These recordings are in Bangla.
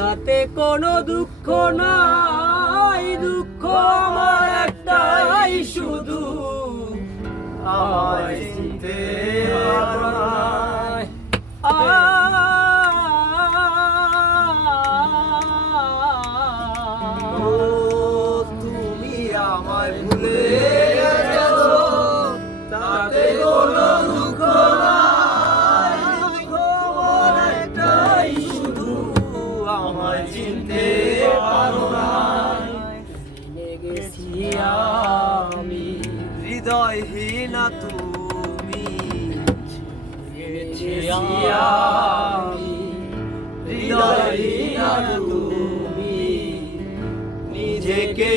তাতে কোনো দুঃখ নাই দুঃখ আমার একটাই শুধু। আমায় তুমি আমার ভুলে আমি হৃদয়হীন তুমি। আমি হৃদয়হীন তুমি। নিজেকে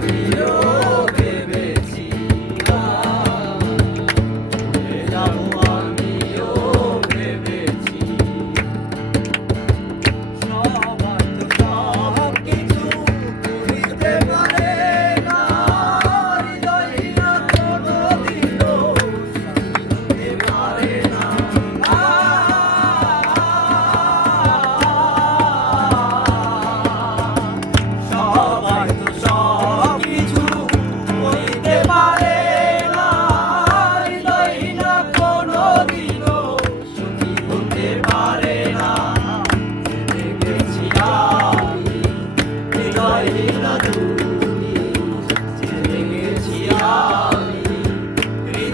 Mario.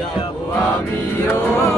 Yahuwah Miyo.